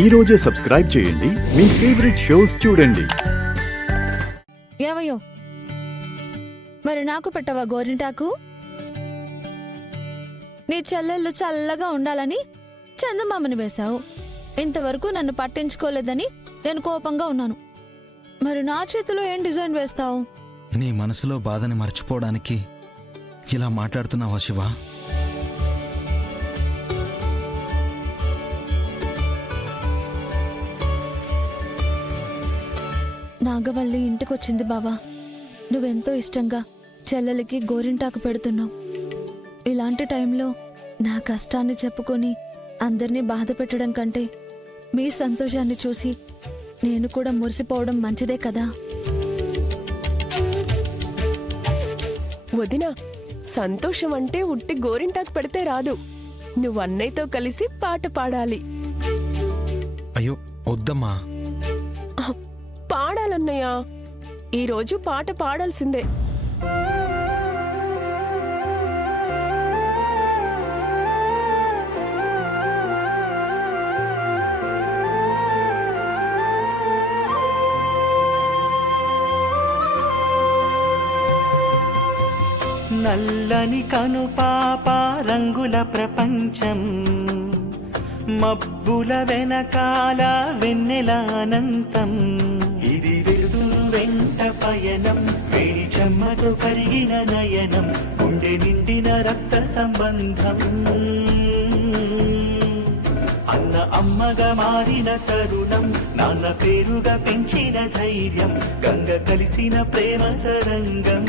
ఈ రోజే సబ్స్క్రైబ్ చేయండి మీ ఫేవరెట్ షోస్ చూడండి. ఏవయ్యో, మరి నాకు పెట్టవా గోరింటాకు? నీ చెల్లెళ్ళు చల్లగా ఉండాలని చందమామని వేశావు. ఇంతవరకు నన్ను పట్టించుకోలేదని నేను కోపంగా ఉన్నాను. మరి నా చేతిలో ఏం డిజైన్ వేస్తావు? నీ మనసులో బాధని మర్చిపోవడానికి ఇలా మాట్లాడుతున్నావా శివ? నాగవల్లి ఇంటికొచ్చింది బావా. నువ్వెంతో ఇష్టంగా చెల్లెలికి గోరింటాకు పెడుతున్నావు. ఇలాంటి టైంలో నా కష్టాన్ని చెప్పుకొని అందరినీ బాధ పెట్టడం కంటే మీ సంతోషాన్ని చూసి నేను కూడా మురిసిపోవడం మంచిదే కదా. వదినా, సంతోషం అంటే ఉట్టి గోరింటాకు పెడితే రాదు. నువ్వు అన్నయ్యతో కలిసి పాట పాడాలి. అయ్యో వద్దమ్మా. పాడాలన్నయ్య, ఈరోజు పాట పాడాల్సిందే. నల్లని కనుపాప రంగుల ప్రపంచం, మబ్బుల వెనకాల వెన్నెల అనంతం. ఇది వెలుతురు వెంట పయనం, వేడి చెమ్మతో కరిగిన నయనం, గుండె నిండిన రక్త సంబంధం. అన్న అమ్మగా మారిన తరుణం, నాన్న పేరుగా పెంచిన ధైర్యం, గంగ కలిసిన ప్రేమ తరంగం.